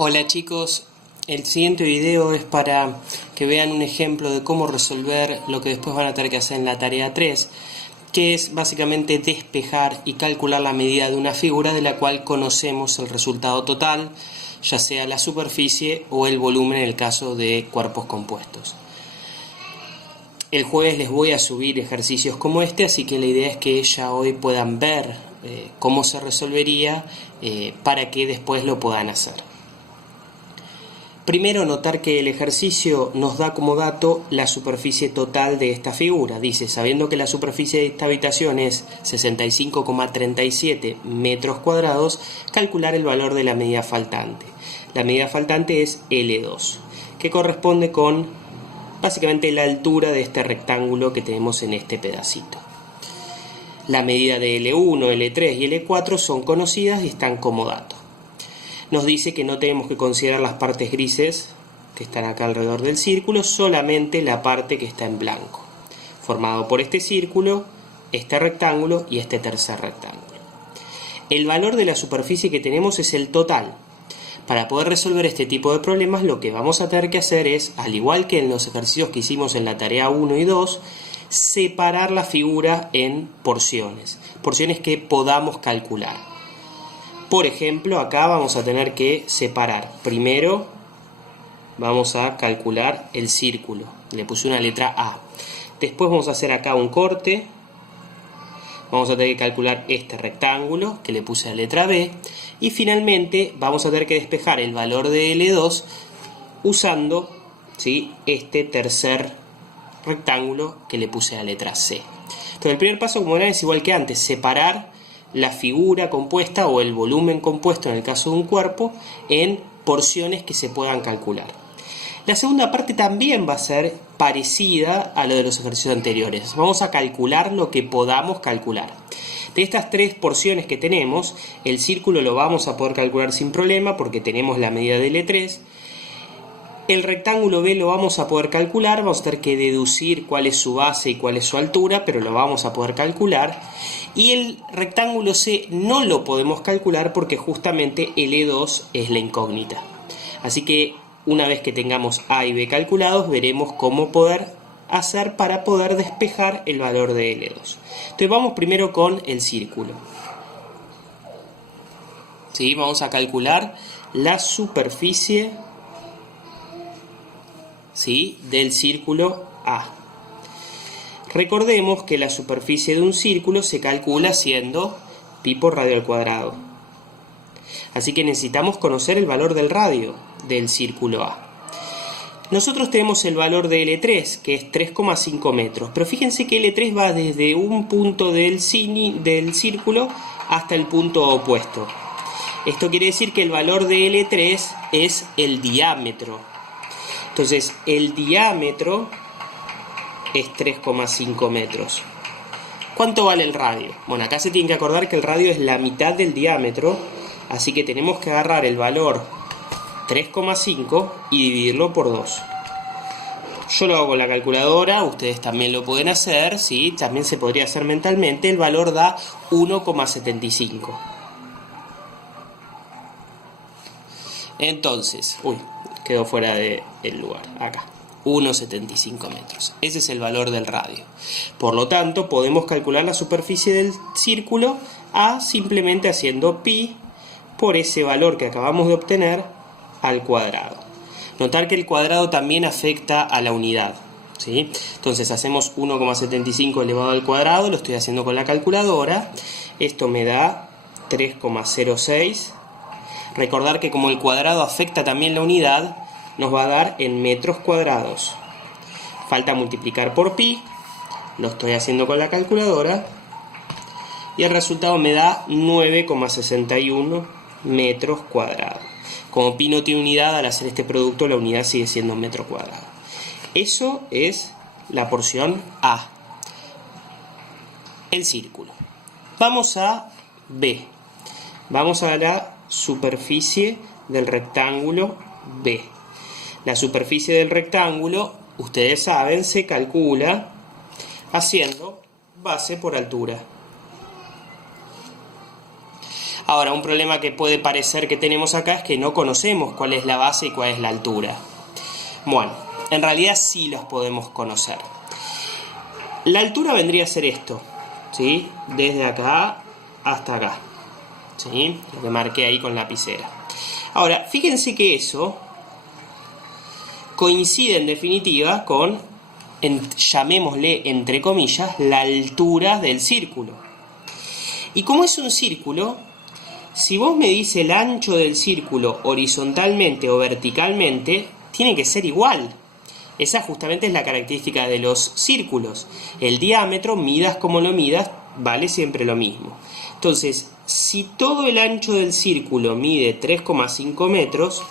Hola chicos, el siguiente video es para que vean un ejemplo de cómo resolver lo que después van a tener que hacer en la tarea 3, que es básicamente despejar y calcular la medida de una figura de la cual conocemos el resultado total, ya sea la superficie o el volumen en el caso de cuerpos compuestos. El jueves les voy a subir ejercicios como este, así que la idea es que ya hoy puedan ver cómo se resolvería para que después lo puedan hacer. Primero, notar que el ejercicio nos da como dato la superficie total de esta figura. Dice, sabiendo que la superficie de esta habitación es 65,37 metros cuadrados, calcular el valor de la medida faltante. La medida faltante es L2, que corresponde con básicamente la altura de este rectángulo que tenemos en este pedacito. La medida de L1, L3 y L4 son conocidas y están como dato. Nos dice que no tenemos que considerar las partes grises que están acá alrededor del círculo, solamente la parte que está en blanco, formado por este círculo, este rectángulo y este tercer rectángulo. El valor de la superficie que tenemos es el total. Para poder resolver este tipo de problemas, lo que vamos a tener que hacer es, al igual que en los ejercicios que hicimos en la tarea 1 y 2, separar la figura en porciones que podamos calcular. Por ejemplo, acá vamos a tener que separar. Primero vamos a calcular el círculo. Le puse una letra A. Después vamos a hacer acá un corte. Vamos a tener que calcular este rectángulo, que le puse la letra B. Y finalmente vamos a tener que despejar el valor de L2 usando, ¿sí?, este tercer rectángulo que le puse la letra C. Entonces el primer paso, como verán, es igual que antes. Separar la figura compuesta o el volumen compuesto en el caso de un cuerpo en porciones que se puedan calcular. La segunda parte también va a ser parecida a lo de los ejercicios anteriores. Vamos a calcular lo que podamos calcular. De estas tres porciones que tenemos, el círculo lo vamos a poder calcular sin problema porque tenemos la medida de L3. El rectángulo B lo vamos a poder calcular, vamos a tener que deducir cuál es su base y cuál es su altura, pero lo vamos a poder calcular. Y el rectángulo C no lo podemos calcular porque justamente L2 es la incógnita. Así que una vez que tengamos A y B calculados, veremos cómo poder hacer para poder despejar el valor de L2. Entonces vamos primero con el círculo. ¿Sí? Vamos a calcular la superficie, ¿sí?, del círculo A. Recordemos que la superficie de un círculo se calcula haciendo pi por radio al cuadrado. Así que necesitamos conocer el valor del radio del círculo A. Nosotros tenemos el valor de L3, que es 3,5 metros. Pero fíjense que L3 va desde un punto del círculo hasta el punto opuesto. Esto quiere decir que el valor de L3 es el diámetro. Entonces, el diámetro es 3,5 metros. ¿Cuánto vale el radio? Bueno, acá se tiene que acordar que el radio es la mitad del diámetro, así que tenemos que agarrar el valor 3,5 y dividirlo por 2. Yo lo hago con la calculadora, ustedes también lo pueden hacer, ¿sí? También se podría hacer mentalmente. El valor da 1,75. Entonces, quedó fuera del lugar, acá, 1,75 metros. Ese es el valor del radio. Por lo tanto, podemos calcular la superficie del círculo A simplemente haciendo pi por ese valor que acabamos de obtener al cuadrado. Notar que el cuadrado también afecta a la unidad, ¿sí? Entonces hacemos 1,75 elevado al cuadrado, lo estoy haciendo con la calculadora. Esto me da 3,06. Recordar que como el cuadrado afecta también la unidad, nos va a dar en metros cuadrados. Falta multiplicar por pi, lo estoy haciendo con la calculadora, y el resultado me da 9,61 metros cuadrados. Como pi no tiene unidad, al hacer este producto la unidad sigue siendo metro cuadrado. Eso es la porción A, el círculo. Vamos a B. Vamos a la superficie del rectángulo B. La superficie del rectángulo, ustedes saben, se calcula haciendo base por altura. Ahora, un problema que puede parecer que tenemos acá es que no conocemos cuál es la base y cuál es la altura. Bueno, en realidad sí los podemos conocer. La altura vendría a ser esto, ¿sí? Desde acá hasta acá, ¿sí? Lo que marqué ahí con lapicera. Ahora, fíjense que eso coincide en definitiva con, llamémosle entre comillas, la altura del círculo. Y como es un círculo, si vos medís el ancho del círculo horizontalmente o verticalmente, tiene que ser igual. Esa justamente es la característica de los círculos. El diámetro, midas como lo midas, vale siempre lo mismo. Entonces, si todo el ancho del círculo mide 3,5 metros,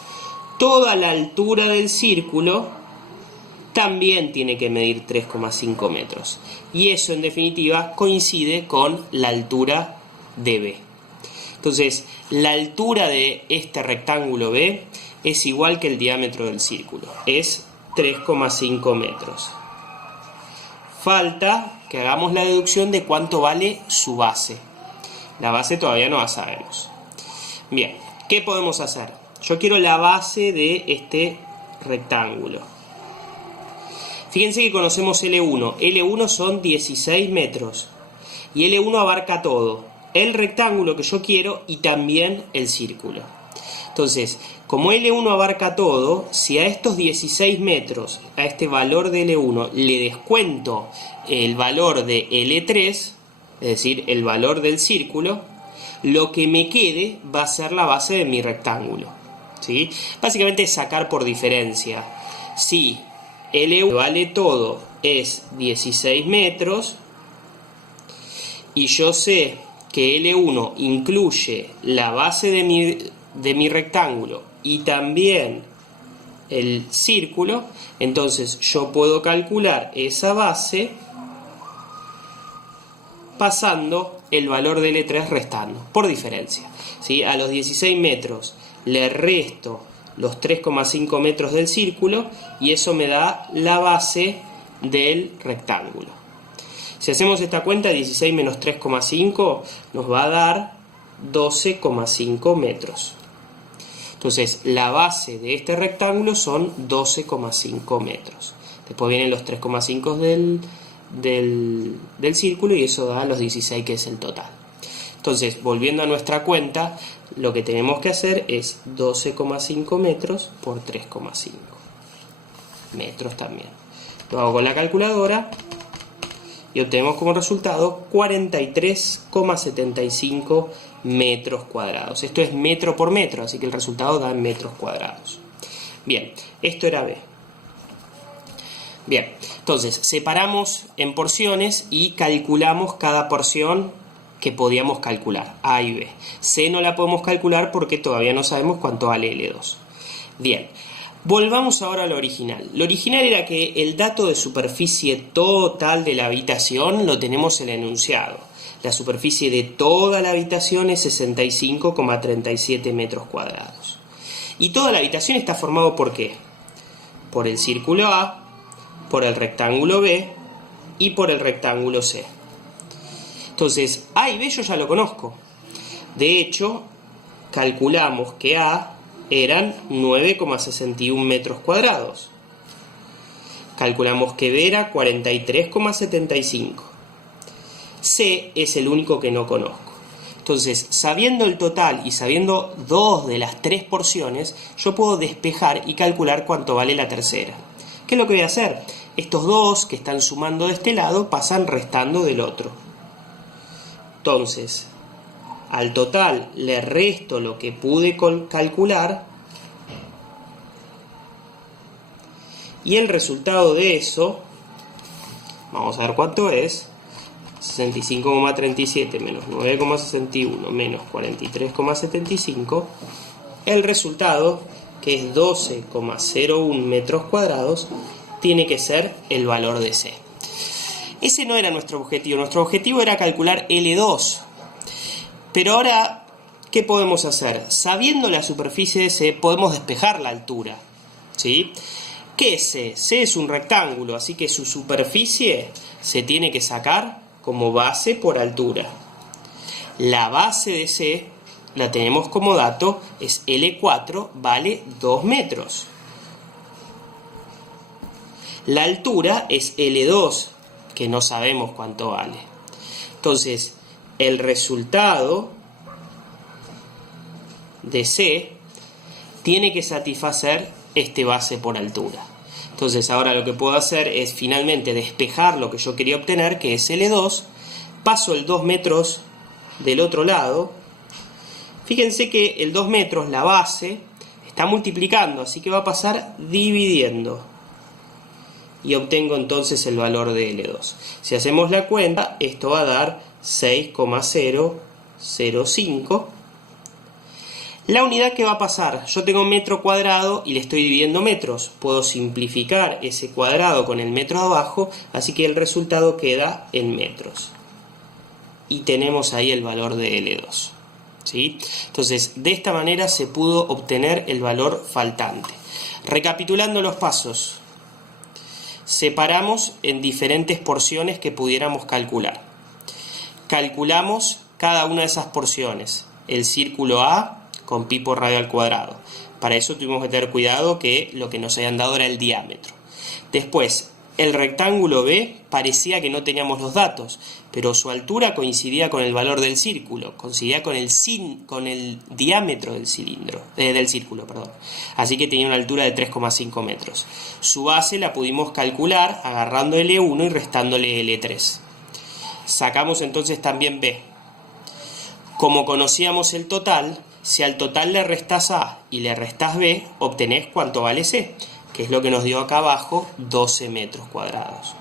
toda la altura del círculo también tiene que medir 3,5 metros. Y eso, en definitiva, coincide con la altura de B. Entonces, la altura de este rectángulo B es igual que el diámetro del círculo. Es 3,5 metros. Falta que hagamos la deducción de cuánto vale su base. La base todavía no la sabemos. Bien, ¿qué podemos hacer? Yo quiero la base de este rectángulo. Fíjense que conocemos L1. L1 son 16 metros. Y L1 abarca todo. El rectángulo que yo quiero y también el círculo. Entonces, como L1 abarca todo, si a estos 16 metros, a este valor de L1, le descuento el valor de L3, es decir, el valor del círculo, lo que me quede va a ser la base de mi rectángulo, ¿sí? Básicamente es sacar por diferencia. Si L1 vale todo es 16 metros y yo sé que L1 incluye la base de mi rectángulo y también el círculo, entonces yo puedo calcular esa base pasando el valor de L3 restando, por diferencia, ¿sí? A los 16 metros le resto los 3,5 metros del círculo y eso me da la base del rectángulo. Si hacemos esta cuenta, 16 menos 3,5 nos va a dar 12,5 metros. Entonces, la base de este rectángulo son 12,5 metros. Después vienen los 3,5 del círculo y eso da los 16, que es el total. Entonces, volviendo a nuestra cuenta, lo que tenemos que hacer es 12,5 metros por 3,5 metros también. Lo hago con la calculadora y obtenemos como resultado 43,75 metros cuadrados. Esto es metro por metro, así que el resultado da metros cuadrados. Bien, esto era B. Bien, entonces separamos en porciones y calculamos cada porción que podíamos calcular, A y B. C no la podemos calcular porque todavía no sabemos cuánto vale L2. Bien, volvamos ahora a lo original. Lo original era que el dato de superficie total de la habitación lo tenemos en el enunciado. La superficie de toda la habitación es 65,37 metros cuadrados. Y toda la habitación está formado ¿por qué? Por el círculo A, por el rectángulo B y por el rectángulo C. Entonces, A y B yo ya lo conozco. De hecho, calculamos que A eran 9,61 metros cuadrados. Calculamos que B era 43,75. C es el único que no conozco. Entonces, sabiendo el total y sabiendo dos de las tres porciones, yo puedo despejar y calcular cuánto vale la tercera. ¿Qué es lo que voy a hacer? Estos dos que están sumando de este lado pasan restando del otro. Entonces, al total le resto lo que pude calcular y el resultado de eso, vamos a ver cuánto es, 65,37 menos 9,61 menos 43,75, el resultado, que es 12,01 metros cuadrados, tiene que ser el valor de C. Ese no era nuestro objetivo era calcular L2. Pero ahora, ¿qué podemos hacer? Sabiendo la superficie de C, podemos despejar la altura, ¿sí? ¿Qué es C? C es un rectángulo, así que su superficie se tiene que sacar como base por altura. La base de C la tenemos como dato, es L4, vale 2 metros. La altura es L2, que no sabemos cuánto vale. Entonces, el resultado de C tiene que satisfacer este base por altura. Entonces, ahora lo que puedo hacer es finalmente despejar lo que yo quería obtener, que es L2, paso el 2 metros del otro lado. Fíjense que el 2 metros, la base, está multiplicando, así que va a pasar dividiendo. Y obtengo entonces el valor de L2. Si hacemos la cuenta, esto va a dar 6,005. La unidad que va a pasar, yo tengo metro cuadrado y le estoy dividiendo metros. Puedo simplificar ese cuadrado con el metro abajo, así que el resultado queda en metros. Y tenemos ahí el valor de L2. ¿Sí? Entonces, de esta manera se pudo obtener el valor faltante. Recapitulando los pasos, separamos en diferentes porciones que pudiéramos calcular. Calculamos cada una de esas porciones. El círculo A con pi por radio al cuadrado. Para eso tuvimos que tener cuidado que lo que nos habían dado era el diámetro. Después, el rectángulo B parecía que no teníamos los datos, pero su altura coincidía con el valor del círculo, coincidía con el diámetro del círculo. Así que tenía una altura de 3,5 metros. Su base la pudimos calcular agarrando L1 y restándole L3. Sacamos entonces también B. Como conocíamos el total, si al total le restás A y le restás B, obtenés cuánto vale C, que es lo que nos dio acá abajo, 12 metros cuadrados.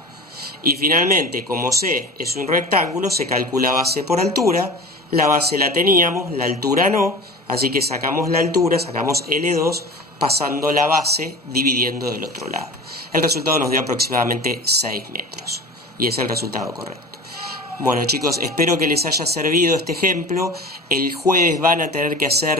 Y finalmente, como C es un rectángulo, se calcula base por altura. La base la teníamos, la altura no, así que sacamos la altura, sacamos L2, pasando la base, dividiendo del otro lado. El resultado nos dio aproximadamente 6 metros, y es el resultado correcto. Bueno chicos, espero que les haya servido este ejemplo. El jueves van a tener que hacer